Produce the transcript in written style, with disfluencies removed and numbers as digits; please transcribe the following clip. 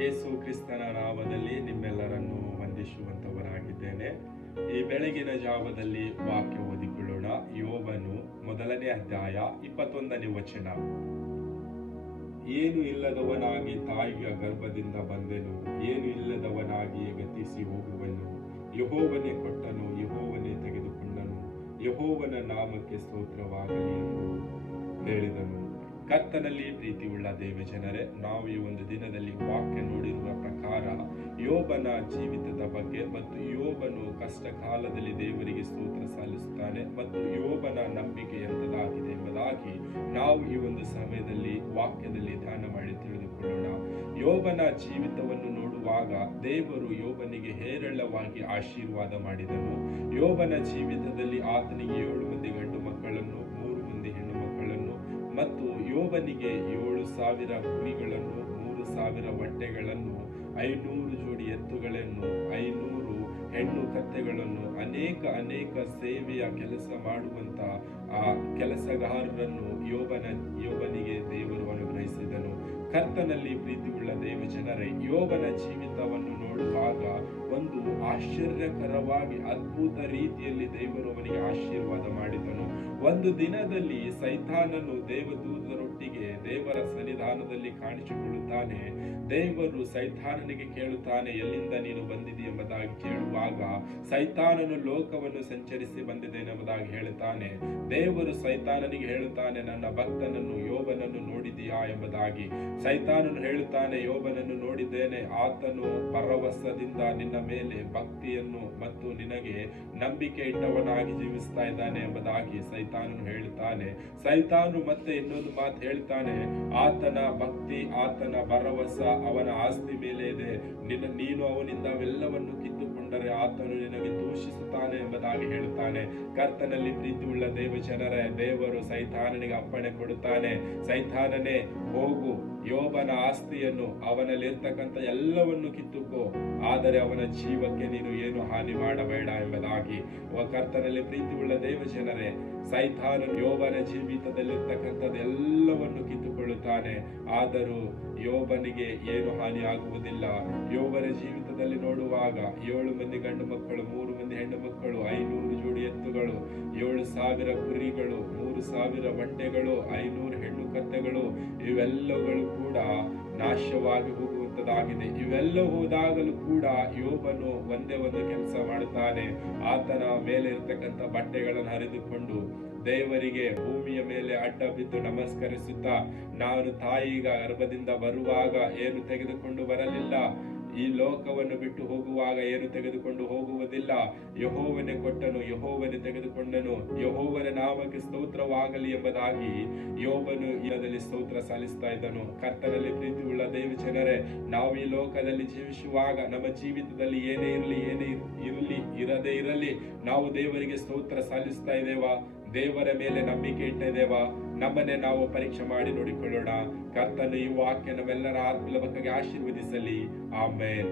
ಯೇಸು ಕ್ರಿಸ್ತನ ನಾಮದಲ್ಲಿ ನಿಮ್ಮೆಲ್ಲರನ್ನು ವಂದಿಸುವಂತವನಾಗಿದ್ದೇನೆ. ಈ ಬೆಳಗಿನ ಜಾವದಲ್ಲಿ ವಾಕ್ಯ ಓದಿಕೊಳ್ಳೋಣ. ಯೋಬನು 1ನೇ ಅಧ್ಯಾಯ 21ನೇ ವಚನ. ಏನು ಇಲ್ಲದವನಾಗಿ ತಾಯಿಯ ಗರ್ಭದಿಂದ ಬಂದೆನು, ಏನು ಇಲ್ಲದವನಾಗಿ ಗತಿಸಿ ಹೋಗುವನು. ಯೆಹೋವನೇ ಕೊಟ್ಟನು, ಯೆಹೋವನೇ ತೆಗೆದುಕೊಂಡನು, ಯೆಹೋವನ ನಾಮಕ್ಕೆ ಸ್ತೋತ್ರವಾಗಲಿ ಎಂದು ಹೇಳಿದನು. ಕರ್ತನಲ್ಲಿ ಪ್ರೀತಿಯುಳ್ಳ ದೇವಜನರೇ, ನಾವು ಈ ಒಂದು ದಿನದಲ್ಲಿ ವಾಕ್ಯ ನೋಡಿರುವ ಪ್ರಕಾರ ಯೋಬನ ಜೀವಿತದ ಬಗ್ಗೆ ಮತ್ತು ಯೋಬನು ಕಷ್ಟ ಕಾಲದಲ್ಲಿ ದೇವರಿಗೆ ಸ್ತೋತ್ರ ಸಲ್ಲಿಸುತ್ತಾನೆ ಮತ್ತು ಯೋಬನ ನಂಬಿಕೆ ಎಂತದಾಗಿದೆ ಎಂಬುದಾಗಿ ನಾವು ಈ ಒಂದು ಸಮಯದಲ್ಲಿ ವಾಕ್ಯದಲ್ಲಿ ಧ್ಯಾನ ಮಾಡಿ ತಿಳಿದುಕೊಳ್ಳೋಣ. ಯೋಬನ ಜೀವಿತವನ್ನು ನೋಡುವಾಗ ದೇವರು ಯೋಬನಿಗೆ ಹೇರಳವಾಗಿ ಆಶೀರ್ವಾದ ಮಾಡಿದನು. ಯೋಬನ ಜೀವಿತದಲ್ಲಿ ಆತನಿಗೆ 7 ಮಂದಿ ಗಂಡು ಮಕ್ಕಳನ್ನು, 3 ಮಂದಿ ಹೆಣ್ಣು ಮಕ್ಕಳನ್ನು ಮತ್ತು ಯೋಬನಿಗೆ 7,000 ಕುರಿಗಳನ್ನು, 3,000 ಒಂಟೆಗಳನ್ನು, 500 ಜೋಡಿ ಎತ್ತುಗಳನ್ನು, 500 ಹೆಣ್ಣು ಕತ್ತೆಗಳನ್ನು, ಅನೇಕ ಸೇವೆಯ ಕೆಲಸ ಮಾಡುವಂತ ಆ ಕೆಲಸಗಾರರನ್ನು ಯೋಬನಿಗೆ ದೇವರು ಅನುಗ್ರಹಿಸಿದನು. ಕರ್ತನಲ್ಲಿ ಪ್ರೀತಿಯುಳ್ಳ ದೇವಜನರೇ, ಯೋಬನ ಜೀವಿತವನ್ನು ನೋಡುವಾಗ ಒಂದು ಆಶ್ಚರ್ಯಕರವಾಗಿ ಅದ್ಭುತ ರೀತಿಯಲ್ಲಿ ದೇವರು ಅವನಿಗೆ ಆಶೀರ್ವಾದ ಮಾಡಿದನು. ಒಂದು ದಿನದಲ್ಲಿ ಸೈತಾನನು ದೇವದೂತರೊಟ್ಟಿಗೆ ದೇವರ ಸನ್ನಿಧಾನದಲ್ಲಿ ಕಾಣಿಸಿಕೊಳ್ಳುತ್ತಾನೆ. ದೇವರು ಸೈತಾನನಿಗೆ ಕೇಳುತ್ತಾನೆ, ಎಲ್ಲಿಂದ ನೀನು ಬಂದಿದೆ ಎಂಬುದಾಗಿ ಕೇಳುವಾಗ ಸೈತಾನನು ಲೋಕವನ್ನು ಸಂಚರಿಸಿ ಬಂದಿದ್ದೇನೆ ಎಂಬುದಾಗಿ ಹೇಳುತ್ತಾನೆ. ದೇವರು ಸೈತಾನನಿಗೆ ಹೇಳುತ್ತಾನೆ, ನನ್ನ ಭಕ್ತನನ್ನು ಯೋಬನನ್ನು ನೋಡಿದೆಯಾ ಎಂಬುದಾಗಿ. ಸೈತಾನನು ಹೇಳುತ್ತಾನೆ, ಯೋಬನನ್ನು ನೋಡಿದ್ದೇನೆ, ಆತನು ಭರವಸದಿಂದ ನಿನ್ನ ಮೇಲೆ ಭಕ್ತಿಯನ್ನು ಮತ್ತು ನಿನಗೆ ನಂಬಿಕೆ ಇಟ್ಟವನಾಗಿ ಜೀವಿಸ್ತಾ ಇದ್ದಾನೆ ಎಂಬುದಾಗಿ ಸೈತಾನನು ಹೇಳುತ್ತಾನೆ. ಸೈತಾನು ಮತ್ತೆ ಇನ್ನೊಂದು ಮಾತು ಹೇಳ್ತಾನೆ, ಆತನ ಭಕ್ತಿ, ಆತನ ಭರವಸ ಅವನ ಆಸ್ತಿ ಮೇಲೆ ಇದೆ. ನೀನು ಅವನಿಂದ ಅವೆಲ್ಲವನ್ನು ಕಿತ್ತುಕೊಂಡರೆ ಆತನು ನಿನಗೆ ದೂಷಿಸುತ್ತಾನೆ ಎಂಬುದಾಗಿ ಹೇಳುತ್ತಾನೆ. ಕರ್ತನಲ್ಲಿ ಪ್ರೀತಿಯುಳ್ಳ ದೇವಜನರೇ, ದೇವರು ಸೈತಾನನಿಗೆ ಅಪ್ಪಣೆ ಕೊಡುತ್ತಾನೆ, ಸೈತಾನನೇ ಹೋಗು, ಯೋಬನ ಆಸ್ತಿಯನ್ನು, ಅವನಲ್ಲಿರ್ತಕ್ಕಂಥ ಎಲ್ಲವನ್ನು ಕಿತ್ತುಕೋ, ಆದರೆ ಅವನ ಜೀವಕ್ಕೆ ನೀನು ಏನು ಹಾನಿ ಮಾಡಬೇಡ ಎಂಬುದಾಗಿ. ಕರ್ತನಲ್ಲಿ ಪ್ರೀತಿಯುಳ್ಳ ದೇವಜನರೇ, ಸೈತಾನನು ಯೋಬನ ಜೀವಿತದಲ್ಲಿರ್ತಕ್ಕಂಥದ್ದು ಎಲ್ಲವನ್ನು ಕಿತ್ತುಕೊಳ್ಳುತ್ತಾನೆ, ಆದರೂ ಯೋಬನಿಗೆ ಏನು ಹಾನಿ ಆಗುವುದಿಲ್ಲ. ಯೋಬನ ಜೀವಿತದಲ್ಲಿ ನೋಡುವಾಗ 7 ಮಂದಿ ಗಂಡು ಮಕ್ಕಳು, 3 ಮಂದಿ ಹೆಣ್ಣು ಮಕ್ಕಳು, 500 ಜೋಡಿ ಎತ್ತುಗಳು, 7,000 ಕುರಿಗಳು, 3,000 ಒಂಟೆಗಳು, 500 ಹೆಣ್ಣು ಕತ್ತೆಗಳು, ಇವೆಲ್ಲಗಳು ಕೂಡ ನಾಶವಾಗಿ ಹೋಗುವಂತದಾಗಿದೆ. ಇವೆಲ್ಲ ಹೋದಾಗಲೂ ಕೂಡ ಯೋಬನು ಒಂದೇ ಒಂದು ಕೆಲಸ ಮಾಡುತ್ತಾನೆ. ಆತನ ಮೇಲೆ ಇರತಕ್ಕಂಥ ಬಟ್ಟೆಗಳನ್ನು ಹರಿದುಕೊಂಡು ದೇವರಿಗೆ ಭೂಮಿಯ ಮೇಲೆ ಅಡ್ಡ ಬಿದ್ದು ನಮಸ್ಕರಿಸುತ್ತಾ, ನಾನು ತಾಯಿಗ ಗರ್ಭದಿಂದ ಬರುವಾಗ ಏನು ತೆಗೆದುಕೊಂಡು ಬರಲಿಲ್ಲ, ಈ ಲೋಕವನ್ನು ಬಿಟ್ಟು ಹೋಗುವಾಗ ಏನು ತೆಗೆದುಕೊಂಡು ಹೋಗುವುದಿಲ್ಲ. ಯೆಹೋವನೇ ಕೊಟ್ಟನು, ಯೆಹೋವನೇ ತೆಗೆದುಕೊಂಡನು, ಯೆಹೋವನ ನಾಮಕ್ಕೆ ಸ್ತೋತ್ರವಾಗಲಿ ಎಂಬುದಾಗಿ ಯೋಬನು ಇದರಲ್ಲಿ ಸ್ತೋತ್ರ ಸಲ್ಲಿಸ್ತಾ ಇದ್ದನು. ಕರ್ತನಲ್ಲಿ ಪ್ರೀತಿಯುಳ್ಳ ದೇವಜನರೇ, ನಾವು ಈ ಲೋಕದಲ್ಲಿ ಜೀವಿಸುವಾಗ ನಮ್ಮ ಜೀವಿತದಲ್ಲಿ ಏನೇ ಇರಲಿ ಇರದೇ ಇರಲಿ, ನಾವು ದೇವರಿಗೆ ಸ್ತೋತ್ರ ಸಲ್ಲಿಸ್ತಾ ಇದ್ದೇವಾ? ದೇವರ ಮೇಲೆ ನಂಬಿಕೆ ಇಟ್ಟಿದ್ದೇವಾ? ನಮ್ಮನ್ನೇ ನಾವು ಪರೀಕ್ಷೆ ಮಾಡಿ ನೋಡಿಕೊಳ್ಳೋಣ. ಕರ್ತನು ಈ ವಾಕ್ಯ ನಮ್ಮೆಲ್ಲರ ಆತ್ಮೀಯ ಬಗ್ಗೆ ಆಶೀರ್ವದಿಸಲಿ. ಆಮೆನ್.